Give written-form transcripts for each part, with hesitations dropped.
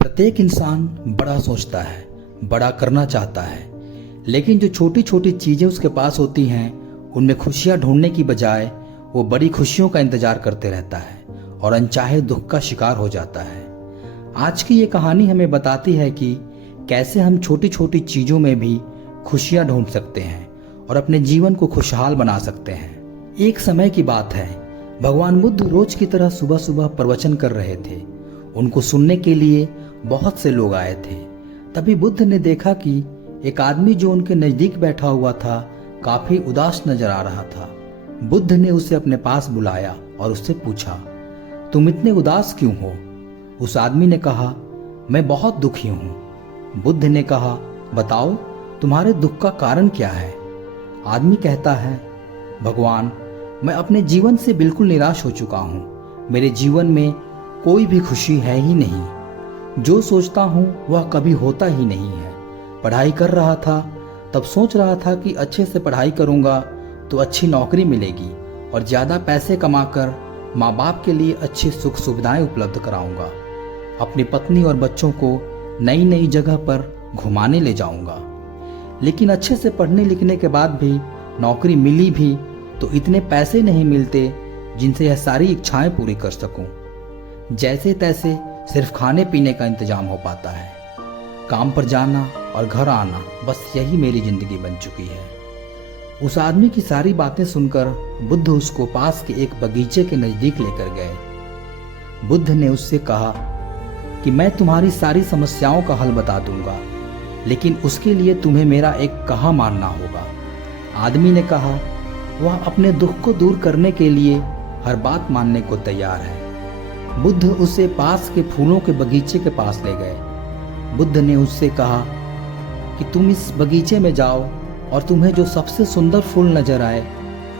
प्रत्येक इंसान बड़ा सोचता है, बड़ा करना चाहता है, लेकिन जो छोटी छोटी चीजें उसके पास होती हैं उनमें खुशियां ढूंढने की बजाय वो बड़ी खुशियों का इंतजार करते रहता है और अनचाहे दुख का शिकार हो जाता है। आज की ये कहानी हमें बताती है कि कैसे हम छोटी छोटी चीजों में भी खुशियां ढूंढ सकते हैं और अपने जीवन को खुशहाल बना सकते हैं। एक समय की बात है, भगवान बुद्ध रोज की तरह सुबह सुबह प्रवचन कर रहे थे। उनको सुनने के लिए बहुत से लोग आए थे। तभी बुद्ध ने देखा कि एक आदमी जो उनके नजदीक बैठा हुआ था काफी उदास नजर आ रहा था। बुद्ध ने उसे अपने पास बुलाया और उससे पूछा, तुम इतने उदास क्यों हो? उस आदमी ने कहा, मैं बहुत दुखी हूं। बुद्ध ने कहा, बताओ तुम्हारे दुख का कारण क्या है? आदमी कहता है, भगवान, मैं अपने जीवन से बिल्कुल निराश हो चुका हूं। मेरे जीवन में कोई भी खुशी है ही नहीं। जो सोचता हूं वह कभी होता ही नहीं है। पढ़ाई कर रहा था तब सोच रहा था कि अच्छे से पढ़ाई करूंगा तो अच्छी नौकरी मिलेगी और ज्यादा पैसे कमाकर माँ बाप के लिए अच्छी सुख सुविधाएं उपलब्ध कराऊंगा। अपनी पत्नी और बच्चों को नई नई जगह पर घुमाने ले जाऊंगा। लेकिन अच्छे से पढ़ने लिखने के बाद भी नौकरी मिली भी तो इतने पैसे नहीं मिलते जिनसे यह सारी इच्छाएं पूरी कर सकूं। जैसे तैसे सिर्फ खाने पीने का इंतजाम हो पाता है। काम पर जाना और घर आना, बस यही मेरी जिंदगी बन चुकी है। उस आदमी की सारी बातें सुनकर बुद्ध उसको पास के एक बगीचे के नजदीक लेकर गए। बुद्ध ने उससे कहा कि मैं तुम्हारी सारी समस्याओं का हल बता दूंगा, लेकिन उसके लिए तुम्हें मेरा एक कहा मानना होगा। आदमी ने कहा, वह अपने दुख को दूर करने के लिए हर बात मानने को तैयार है। बुद्ध उसे पास के फूलों के बगीचे के पास ले गए। बुद्ध ने उससे कहा कि तुम इस बगीचे में जाओ और तुम्हें जो सबसे सुंदर फूल नजर आए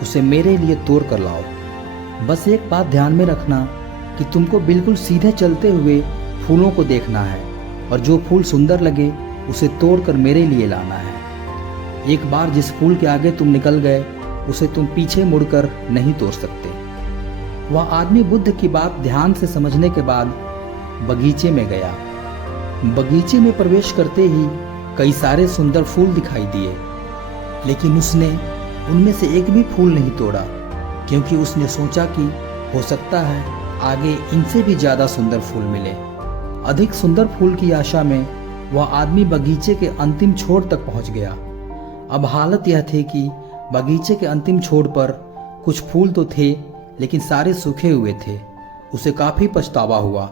उसे मेरे लिए तोड़ कर लाओ। बस एक बात ध्यान में रखना कि तुमको बिल्कुल सीधे चलते हुए फूलों को देखना है और जो फूल सुंदर लगे उसे तोड़ कर मेरे लिए लाना है। एक बार जिस फूल के आगे तुम निकल गए उसे तुम पीछे मुड़कर नहीं तोड़ सकते। वह आदमी बुद्ध की बात ध्यान से समझने के बाद बगीचे में गया। बगीचे में प्रवेश करते ही कई सारे सुंदर फूल दिखाई दिए, लेकिन उसने उनमें से एक भी फूल नहीं तोड़ा, क्योंकि उसने सोचा कि हो सकता है आगे इनसे भी ज्यादा सुंदर फूल मिले। अधिक सुंदर फूल की आशा में वह आदमी बगीचे के अंतिम छोर तक पहुंच गया। अब हालत यह थी कि बगीचे के अंतिम छोर पर कुछ फूल तो थे, लेकिन सारे सूखे हुए थे। उसे काफी पछतावा हुआ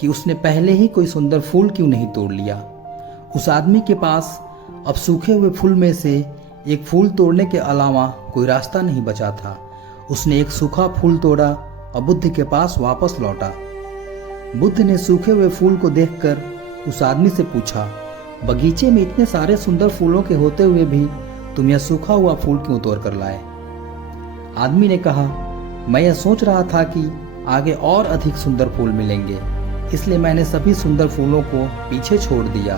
कि उसने पहले ही कोई सुंदर फूल क्यों नहीं तोड़ लिया। उस आदमी के पास अब सूखे हुए फूल में से एक फूल तोड़ने के अलावा कोई रास्ता नहीं बचा था। उसने एक सूखा फूल तोड़ा और बुद्ध के पास वापस लौटा। बुद्ध ने सूखे हुए फूल को देखकर उस आदमी से पूछा, बगीचे में इतने सारे सुंदर फूलों के होते हुए भी तुम यह सूखा हुआ फूल क्यों तोड़ कर लाए? आदमी ने कहा, मैं यह सोच रहा था कि आगे और अधिक सुंदर फूल मिलेंगे, इसलिए मैंने सभी सुंदर फूलों को पीछे छोड़ दिया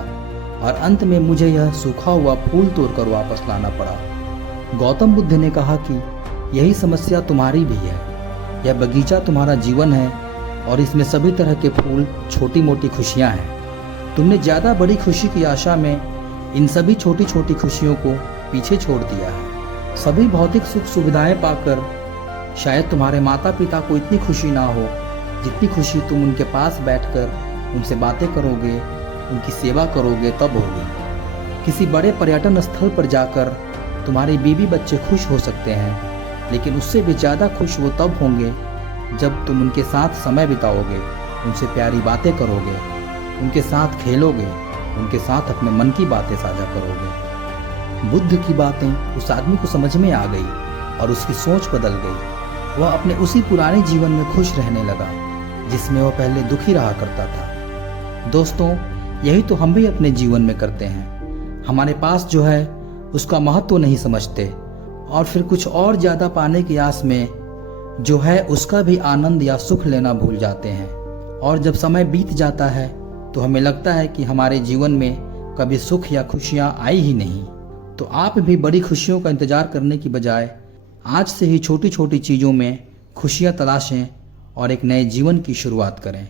और अंत में मुझे यह सूखा हुआ फूल तोड़कर वापस लाना पड़ा। गौतम बुद्ध ने कहा कि यही समस्या तुम्हारी भी है। यह बगीचा तुम्हारा जीवन है और इसमें सभी तरह के फूल छोटी मोटी खुशियां हैं। तुमने ज्यादा बड़ी खुशी की आशा में इन सभी छोटी छोटी खुशियों को पीछे छोड़ दिया है। सभी भौतिक सुख सुविधाएं पाकर शायद तुम्हारे माता पिता को इतनी खुशी ना हो जितनी खुशी तुम उनके पास बैठकर उनसे बातें करोगे, उनकी सेवा करोगे तब होगी। किसी बड़े पर्यटन स्थल पर जाकर तुम्हारे बीवी बच्चे खुश हो सकते हैं, लेकिन उससे भी ज़्यादा खुश वो तब होंगे जब तुम उनके साथ समय बिताओगे, उनसे प्यारी बातें करोगे, उनके साथ खेलोगे, उनके साथ अपने मन की बातें साझा करोगे। बुद्ध की बातें उस आदमी को समझ में आ गई और उसकी सोच बदल गई। वह अपने उसी पुराने जीवन में खुश रहने लगा जिसमें वह पहले दुखी रहा करता था। दोस्तों, यही तो हम भी अपने जीवन में करते हैं। हमारे पास जो है उसका महत्व तो नहीं समझते और फिर कुछ और ज्यादा पाने की आस में जो है उसका भी आनंद या सुख लेना भूल जाते हैं। और जब समय बीत जाता है तो हमें लगता है कि हमारे जीवन में कभी सुख या खुशियां आई ही नहीं। तो आप भी बड़ी खुशियों का इंतजार करने की बजाय आज से ही छोटी छोटी चीज़ों में खुशियां तलाशें और एक नए जीवन की शुरुआत करें।